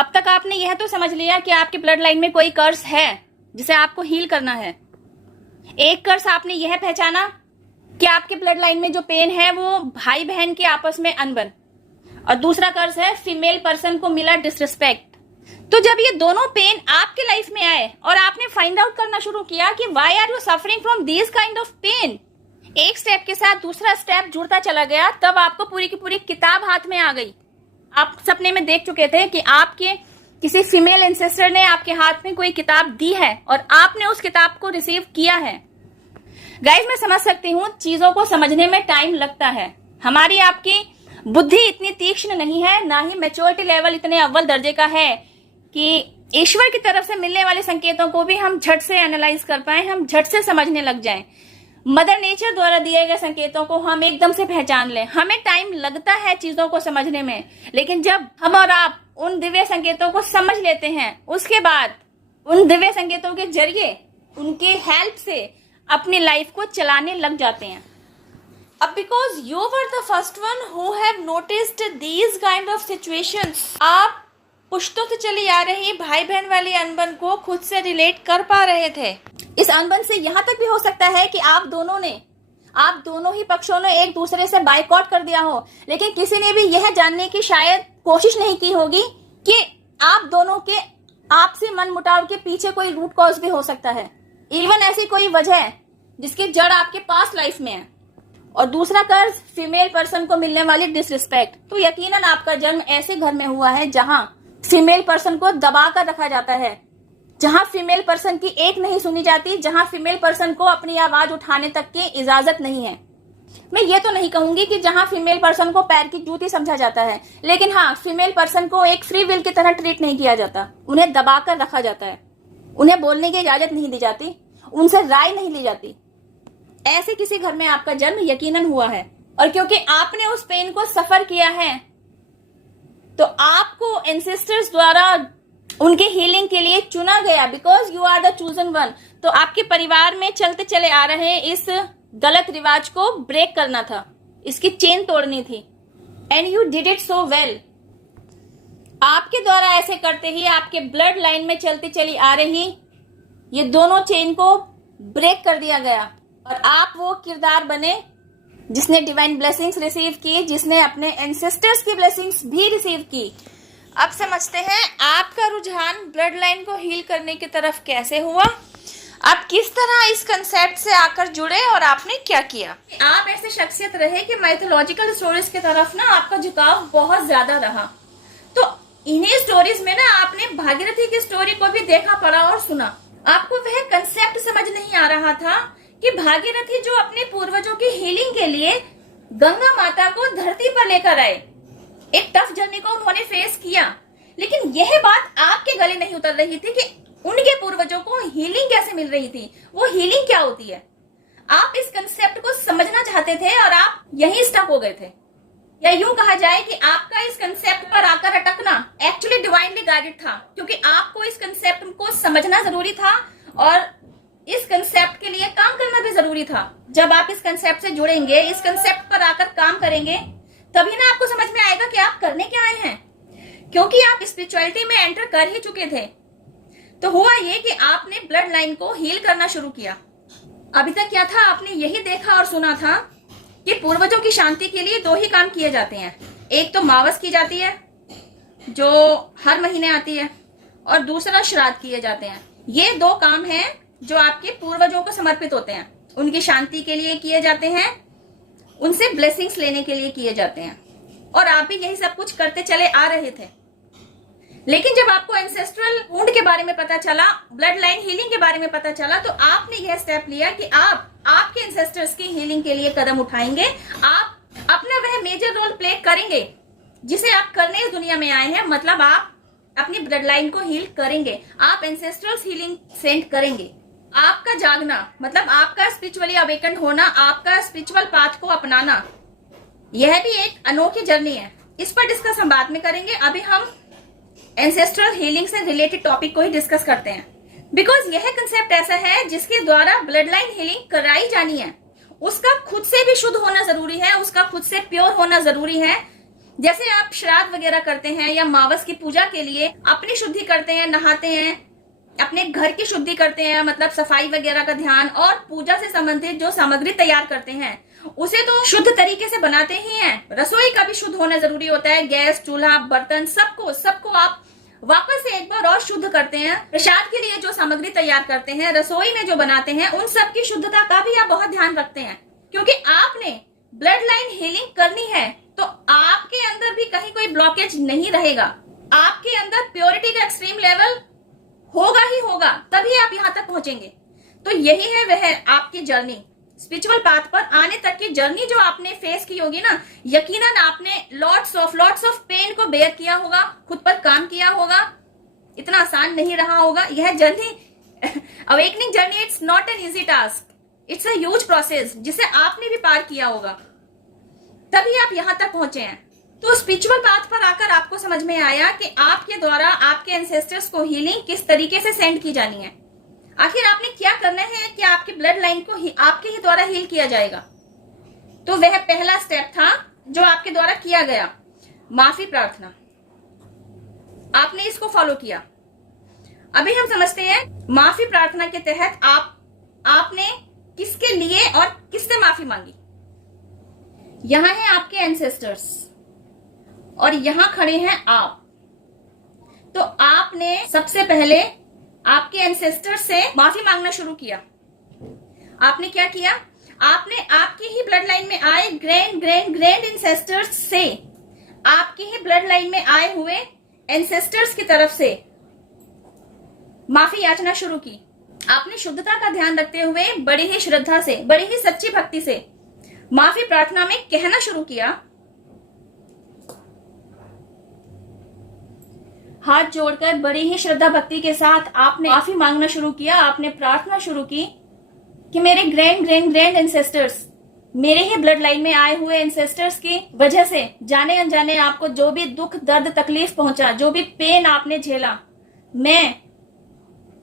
अब तक आपने यह तो समझ लिया कि आपके ब्लड लाइन में कोई कर्स है जिसे आपको हील करना है। एक कर्स आपने यह पहचाना कि आपके ब्लड लाइन में जो पेन है वो भाई बहन के आपस में अनबन, और दूसरा कर्स है फीमेल पर्सन को मिला डिसरिस्पेक्ट। तो जब ये दोनों पेन आपके लाइफ में आए और आपने फाइंड आउट करना शुरू किया कि why are you suffering from this kind of pain, एक स्टेप के साथ दूसरा स्टेप जुड़ता चला गया, तब आपको पूरी की पूरी किताब हाथ में आ गई। आप सपने में देख चुके थे कि आपके किसी फीमेल एंसेस्टर ने आपके हाथ में कोई किताब दी है और आपने उस किताब को रिसीव किया है। गाइज, मैं समझ सकती हूँ चीजों को समझने में टाइम लगता है। हमारी आपकी बुद्धि इतनी तीक्ष्ण नहीं है, ना ही मैच्योरिटी लेवल इतने अव्वल दर्जे का है कि ईश्वर की तरफ से मिलने वाले संकेतों को भी हम झट से एनालाइज कर पाए, हम झट से समझने लग जाएं। मदर नेचर द्वारा दिए गए संकेतों को हम एकदम से पहचान लें। हमें टाइम लगता है चीजों को समझने में, लेकिन जब हम और आप उन दिव्य संकेतों को समझ लेते हैं, उसके बाद उन दिव्य संकेतों के जरिए उनके हेल्प से अपनी लाइफ को चलाने लग जाते हैं। अब because you were the first one who have noticed these kind of situations, आप पुश्तों से चली आ रही भाई बहन वाली अनबन को खुद से रिलेट कर पा रहे थे। इस अनबन से यहाँ तक भी हो सकता है कि आप दोनों ही पक्षों ने एक दूसरे से बाइकआउट कर दिया हो, लेकिन किसी ने भी यह जानने की शायद कोशिश नहीं की होगी कि आप दोनों के आपसी मनमुटाव के पीछे कोई रूट कॉज भी हो सकता है, इवन ऐसी कोई वजह जिसकी जड़ आपके पास लाइफ में है। और दूसरा कर्ज फीमेल पर्सन को मिलने वाली डिसरिस्पेक्ट। तो यकीनन आपका जन्म ऐसे घर में हुआ है जहां फीमेल पर्सन को दबा कर रखा जाता है, जहां फीमेल पर्सन की एक नहीं सुनी जाती, जहां फीमेल पर्सन को अपनी आवाज उठाने तक की इजाजत नहीं है। मैं ये तो नहीं कहूंगी कि जहां फीमेल पर्सन को पैर की जूती समझा जाता है, लेकिन हाँ, फीमेल पर्सन को एक फ्री विल की तरह ट्रीट नहीं किया जाता। उन्हें दबा कर रखा जाता है, उन्हें बोलने की इजाजत नहीं दी जाती, उनसे राय नहीं ली जाती। ऐसे किसी घर में आपका जन्म यकीनन हुआ है, और क्योंकि आपने उस पेन को सफर किया है, तो आपको एंसेस्टर्स द्वारा उनके हीलिंग के लिए चुना गया। Because you are the chosen one. तो आपके परिवार में चलते चले आ रहे इस गलत रिवाज को ब्रेक करना था, इसकी चेन तोड़नी थी, and you did it so well. आपके द्वारा ऐसे करते ही आपके ब्लड लाइन में चलती चली आ रही ये दोनों चेन को ब्रेक कर दिया गया, और आप वो किरदार बने जिसने डिवाइन ब्लेसिंग्स रिसीव की, जिसने अपने एंसेस्टर्स की ब्लेसिंग्स भी रिसीव की। अब समझते हैं आपका रुझान ब्लड लाइन को हील करने की तरफ कैसे हुआ, आप किस तरह इस कंसेप्ट से आकर जुड़े और आपने क्या किया। आप ऐसे शख्सियत रहे कि माइथोलॉजिकल स्टोरीज की तरफ ना आपका झुकाव बहुत ज्यादा रहा। तो इन्हीं स्टोरीज में ना आपने भागीरथी की स्टोरी को भी देखा, पढ़ा और सुना। आपको वह कंसेप्ट समझ नहीं आ रहा था कि भागीरथी जो अपने पूर्वजों की हीलिंग के लिए गंगा माता को धरती पर लेकर आए, एक टफ जर्नी को उन्होंने फेस किया, लेकिन यह बात आपके गले नहीं उतर रही थी कि उनके पूर्वजों को हीलिंग कैसे मिल रही थी, वो हीलिंग क्या होती है। आप इस कंसेप्ट को समझना चाहते थे और आप यहीं स्टक हो गए थे, या यूं कहा जाए कि आपका इस कंसेप्ट पर आकर अटकना एक्चुअली डिवाइनली गाइडेड था, क्योंकि आपको इस कंसेप्ट को समझना जरूरी था और इस कंसेप्ट के लिए काम करना भी जरूरी था। जब आप इस कंसेप्ट से जुड़ेंगे, इस कंसेप्ट पर आकर काम करेंगे, तभी ना आपको समझ में आएगा कि आप करने क्या आए हैं, क्योंकि आप स्पिरिचुअलिटी में एंटर कर ही चुके थे। तो हुआ ये कि आपने ब्लड लाइन को हील करना शुरू किया। अभी तक क्या था, आपने यही देखा और सुना था कि पूर्वजों की शांति के लिए दो ही काम किए जाते हैं, एक तो मावस की जाती है जो हर महीने आती है, और दूसरा श्राद्ध किए जाते हैं। ये दो काम हैं जो आपके पूर्वजों को समर्पित होते हैं, उनकी शांति के लिए किए जाते हैं, उनसे ब्लेसिंग्स लेने के लिए किए जाते हैं, और आप भी यही सब कुछ करते चले आ रहे थे। लेकिन जब आपको एंसेस्ट्रल वुंड के बारे में पता चला, ब्लड लाइन हीलिंग के बारे में पता चला, तो आपने यह स्टेप लिया कि आप आपके एंसेस्टर्स की हीलिंग के लिए कदम उठाएंगे। आप अपना वह मेजर रोल प्ले करेंगे जिसे आप करने इस दुनिया में आए हैं। मतलब आप अपनी ब्लड लाइन को हील करेंगे, आप एंसेस्ट्रल हीलिंग सेंड करेंगे। आपका जागना मतलब आपका स्पिरिचुअली अवेकन होना, आपका स्पिरिचुअल पाथ को अपनाना, यह भी एक अनोखी जर्नी है। इस पर डिस्कस हम बाद में करेंगे। अभी हम एंसेस्ट्रल हीलिंग से रिलेटेड टॉपिक को ही डिस्कस करते हैं, बिकॉज यह कंसेप्ट ऐसा है जिसके द्वारा ब्लड लाइन हीलिंग कराई जानी है। उसका खुद से भी शुद्ध होना जरूरी है, उसका खुद से प्योर होना जरूरी है, जैसे आप श्राद्ध वगैरह करते हैं या मावस की पूजा के लिए अपनी शुद्धि करते हैं, नहाते हैं, अपने घर की शुद्धि करते हैं, मतलब सफाई वगैरह का ध्यान, और पूजा से संबंधित जो सामग्री तैयार करते हैं उसे तो शुद्ध तरीके से बनाते ही हैं। रसोई का भी शुद्ध होना जरूरी होता है, गैस, चूल्हा, बर्तन, सबको आप वापस से एक बार और शुद्ध करते हैं। प्रसाद के लिए जो सामग्री तैयार करते हैं, रसोई में जो बनाते हैं, उन सब की शुद्धता का भी आप बहुत ध्यान रखते हैं, क्योंकि आपने ब्लड लाइन हीलिंग करनी है तो आपके अंदर भी कहीं कोई ब्लॉकेज नहीं रहेगा। आपके अंदर प्योरिटी का एक्सट्रीम लेवल होगा ही होगा, तभी आप यहां तक पहुंचेंगे। तो यही है वह आपकी जर्नी, स्पिरिचुअल पाथ पर आने तक की जर्नी जो आपने फेस की होगी ना। यकीनन आपने लॉट्स ऑफ पेन को बेयर किया होगा, खुद पर काम किया होगा, इतना आसान नहीं रहा होगा यह journey. Awakening journey it's not an easy task, it's a huge process जिसे आपने भी पार किया होगा, तभी आप यहां तक पहुंचे हैं। तो स्पिरिचुअल पाथ पर आकर आपको समझ में आया कि आपके द्वारा आपके एंसेस्टर्स को हीलिंग किस तरीके से सेंड की जानी है। आखिर आपने क्या करना है कि आपकी ब्लड लाइन को आपके ही द्वारा हील किया जाएगा। तो वह पहला स्टेप था जो आपके द्वारा किया गया, माफी प्रार्थना। आपने इसको फॉलो किया। अभी हम समझते हैं माफी प्रार्थना के तहत आपने किसके लिए और किससे माफी मांगी। यहां है आपके एंसेस्टर्स और यहां खड़े हैं आप। तो आपने सबसे पहले आपके एंसेस्टर्स से माफी मांगना शुरू किया। आपने क्या किया? आपने आपकी ही ब्लड लाइन में आए ग्रैंड एंसेस्टर्स से, आपकी ही ब्लड लाइन में आए हुए एंसेस्टर्स की तरफ से माफी याचना शुरू की। आपने शुद्धता का ध्यान रखते हुए बड़ी ही श्रद्धा से, बड़ी ही सच्ची भक्ति से माफी प्रार्थना में कहना शुरू किया। हाथ जोड़कर बड़ी ही श्रद्धा भक्ति के साथ आपने माफी मांगना शुरू किया। आपने प्रार्थना शुरू की कि मेरे ग्रैंड एंसेस्टर्स, मेरे ही ब्लड लाइन में आए हुए एंसेस्टर्स की वजह से जाने अनजाने आपको जो भी दुख, दर्द, तकलीफ पहुंचा, जो भी पेन आपने झेला, मैं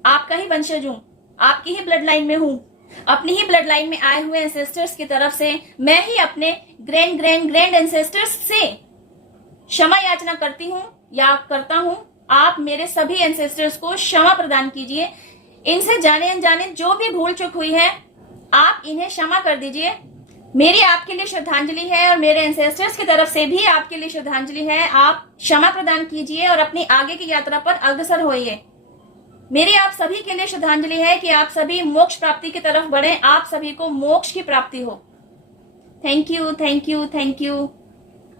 आपका ही वंशज हूं, आपकी ही ब्लड लाइन में हूं। अपनी ही ब्लड लाइन में आए हुए एंसेस्टर्स की तरफ से मैं ही अपने ग्रैंड एंसेस्टर्स से क्षमा याचना करती हूं या करता हूं। आप मेरे सभी एंसेस्टर्स को क्षमा प्रदान कीजिए। इनसे जाने अनजाने जो भी भूल चूक हुई है आप इन्हें क्षमा कर दीजिए। मेरी आपके लिए श्रद्धांजलि है और मेरे एंसेस्टर्स की तरफ से भी आपके लिए श्रद्धांजलि है। आप क्षमा प्रदान कीजिए और अपनी आगे की यात्रा पर अग्रसर होइए। मेरी आप सभी के लिए श्रद्धांजलि है कि आप सभी मोक्ष प्राप्ति की तरफ बढ़े, आप सभी को मोक्ष की प्राप्ति हो। Thank you, thank you, thank you.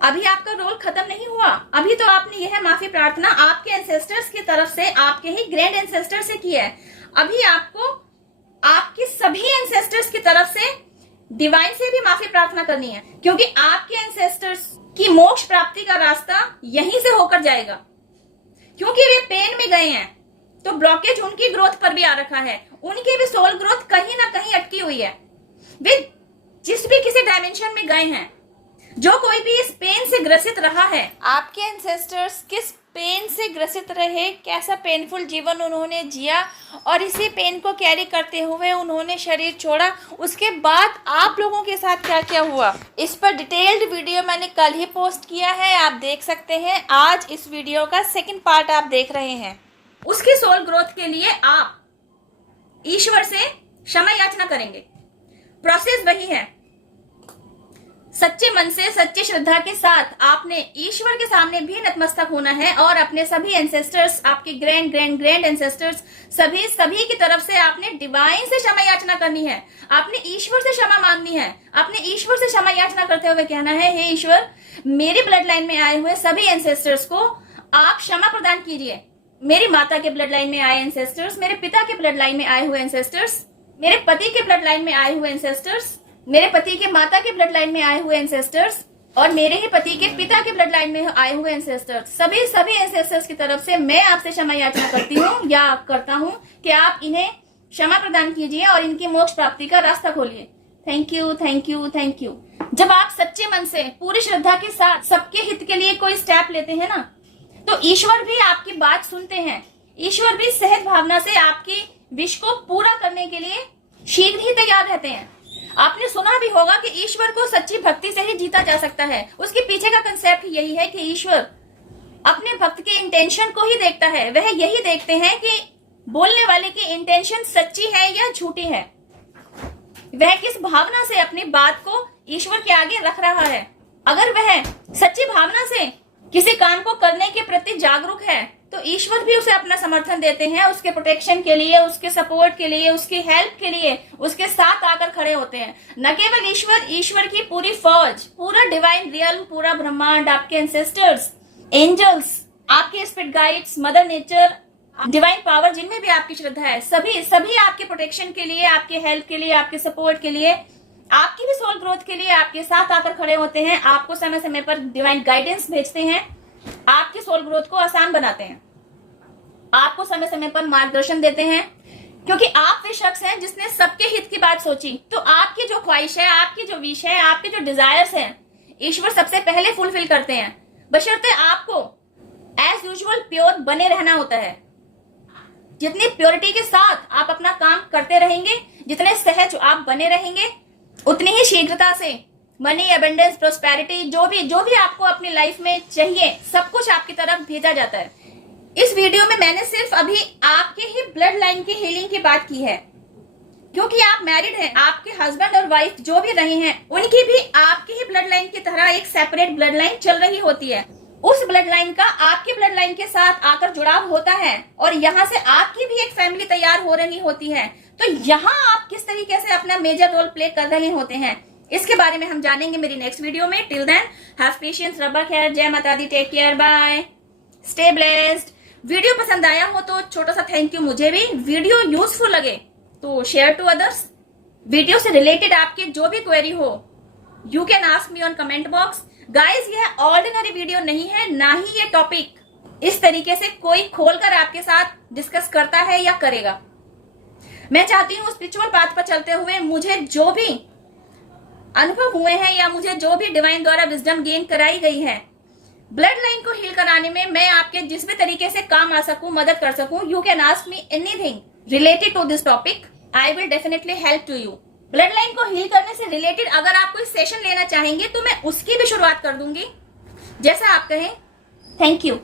अभी आपका रोल खत्म नहीं हुआ। अभी तो आपने यह माफी प्रार्थना आपके एंसेस्टर्स की तरफ से, आपके ही ग्रैंड एंसेस्टर से की है। अभी आपको आपके सभी एंसेस्टर्स की तरफ से, डिवाइन से भी माफी प्रार्थना करनी है, क्योंकि आपके एंसेस्टर्स की मोक्ष प्राप्ति का रास्ता यहीं से होकर जाएगा। क्योंकि वे पेन में गए हैं तो ब्लॉकेज उनकी ग्रोथ पर भी आ रखा है। उनकी भी सोल ग्रोथ कहीं ना कहीं अटकी हुई है। वे जिस भी किसी डायमेंशन में गए हैं, जो कोई भी इस पेन से ग्रसित रहा है, आपके एंसेस्टर्स किस पेन से ग्रसित रहे, कैसा पेनफुल जीवन उन्होंने जिया और इसी पेन को कैरी करते हुए उन्होंने शरीर छोड़ा, उसके बाद आप लोगों के साथ क्या क्या हुआ, इस पर डिटेल्ड वीडियो मैंने कल ही पोस्ट किया है, आप देख सकते हैं। आज इस वीडियो का सेकंड पार्ट आप देख रहे हैं। उसकी सोल ग्रोथ के लिए आप ईश्वर से क्षमा याचना करेंगे। प्रोसेस वही है। सच्चे मन से, सच्ची श्रद्धा के साथ आपने ईश्वर के सामने भी नतमस्तक होना है और अपने सभी एंसेस्टर्स, आपके ग्रैंड एंसेस्टर्स, सभी की तरफ से आपने डिवाइन से क्षमा याचना करनी है। आपने ईश्वर से क्षमा मांगनी है। आपने ईश्वर से क्षमा याचना करते हुए कहना है, हे ईश्वर, मेरी ब्लड लाइन में आए हुए सभी एंसेस्टर्स को आप क्षमा प्रदान कीजिए। मेरी माता के ब्लड लाइन में आए एंसेस्टर्स, मेरे पिता के ब्लड लाइन में आए हुए एंसेस्टर्स, मेरे पति के ब्लड लाइन में आए हुए एंसेस्टर्स, मेरे पति के माता के ब्लड लाइन में आए हुए एंसेस्टर्स और मेरे ही पति के पिता के ब्लड लाइन में आए हुए एंसेस्टर्स, सभी एंसेस्टर्स की तरफ से मैं आपसे क्षमा याचना करती हूँ या करता हूँ कि आप इन्हें क्षमा प्रदान कीजिए और इनकी मोक्ष प्राप्ति का रास्ता खोलिए। Thank you, thank you, thank you. जब आप सच्चे मन से, पूरी श्रद्धा के साथ सबके हित के लिए कोई स्टेप लेते हैं ना, तो ईश्वर भी आपकी बात सुनते हैं। ईश्वर भी सहज भावना से आपकी विश को पूरा करने के लिए शीघ्र ही तैयार रहते हैं। आपने सुना भी होगा कि ईश्वर को सच्ची भक्ति से ही जीता जा सकता है। उसके पीछे का कंसेप्ट यही है कि ईश्वर अपने भक्त के इंटेंशन को ही देखता है। वह यही देखते हैं कि बोलने वाले की इंटेंशन सच्ची है या झूठी है, वह किस भावना से अपनी बात को ईश्वर के आगे रख रहा है। अगर वह सच्ची भावना से किसी काम को करने के प्रति जागरूक है तो ईश्वर भी उसे अपना समर्थन देते हैं, उसके प्रोटेक्शन के लिए, उसके सपोर्ट के लिए, उसकी हेल्प के लिए उसके साथ आकर खड़े होते हैं। न केवल ईश्वर की पूरी फौज, पूरा डिवाइन रियल्म, पूरा ब्रह्मांड, आपके एंसेस्टर्स, एंजल्स, आपके spirit guides, mother nature, divine power, जिनमें भी आपकी श्रद्धा है, सभी आपके प्रोटेक्शन के लिए, आपके हेल्प के लिए, आपके सपोर्ट के लिए, आपकी भी सोल ग्रोथ के लिए आपके साथ आकर खड़े होते हैं। आपको समय समय पर डिवाइन गाइडेंस भेजते हैं, आपकी सोल ग्रोथ को आसान बनाते हैं, आपको समय समय पर मार्गदर्शन देते हैं, क्योंकि आप वे शख्स हैं जिसने सबके हित की बात सोची। तो आपकी जो ख्वाहिश है, आपकी जो विश है, आपके जो डिजायर्स हैं, ईश्वर सबसे पहले फुलफिल करते हैं, बशर्ते आपको एज यूजुअल प्योर बने रहना होता है। जितनी प्योरिटी के साथ आप अपना काम करते रहेंगे, जितने सहज आप बने रहेंगे, उतनी ही शीघ्रता से मनी, एबंडेंस, प्रोस्पेरिटी, जो भी आपको अपनी लाइफ में चाहिए, सब कुछ आपकी तरफ भेजा जाता है। इस वीडियो में मैंने सिर्फ अभी आपके ही ब्लड लाइन की हीलिंग की बात की है, क्योंकि आप मैरिड हैं, आपके हस्बैंड और वाइफ जो भी रहे हैं, उनकी भी आपकी ही ब्लड लाइन की तरह एक सेपरेट ब्लड लाइन चल रही होती है। उस ब्लड लाइन का आपकी ब्लड लाइन के साथ आकर जुड़ाव होता है और यहाँ से आपकी भी एक फैमिली तैयार हो रही होती है। तो यहाँ आप किस तरीके से अपना मेजर रोल प्ले कर रहे होते हैं, इसके बारे में हम जानेंगे मेरी नेक्स्ट वीडियो में। टिल देन हैव पेशेंस, रब्बा खैर, जय माता दी, take care, bye, stay blessed. Video पसंद आया हो तो छोटा सा थैंक यू मुझे भी। वीडियो यूजफुल लगे तो शेयर टू अदर्स। वीडियो से रिलेटेड आपकी जो भी क्वेरी हो, you can ask me on comment box. Guys, यह ऑर्डिनरी वीडियो नहीं है, ना ही ये टॉपिक इस तरीके से कोई खोलकर आपके साथ डिस्कस करता है या करेगा। मैं चाहती हूँ स्पिरिचुअल पाथ पर चलते हुए मुझे जो भी अनुभव हुए हैं या मुझे जो भी डिवाइन द्वारा विजडम गेन कराई गई है, ब्लड लाइन को हील कराने में मैं आपके जिस भी तरीके से काम आ सकूं, मदद कर सकूं, you can ask me anything related to this topic, I will definitely help to you. Blood line को हील करने से रिलेटेड अगर आप कोई सेशन लेना चाहेंगे तो मैं उसकी भी शुरुआत कर दूंगी, जैसा आप कहें। Thank you.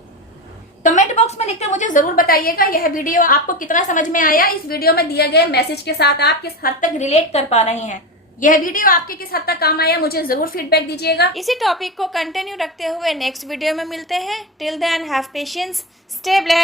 कमेंट बॉक्स में लिखकर मुझे जरूर बताइएगा यह वीडियो आपको कितना समझ में आया। इस वीडियो में दिए गए मैसेज के साथ आप किस हद तक रिलेट कर पा रहे हैं, यह वीडियो आपके किस हद तक काम आया, मुझे जरूर फीडबैक दीजिएगा। इसी टॉपिक को कंटिन्यू रखते हुए नेक्स्ट वीडियो में मिलते हैं। Till then have patience, stay blessed.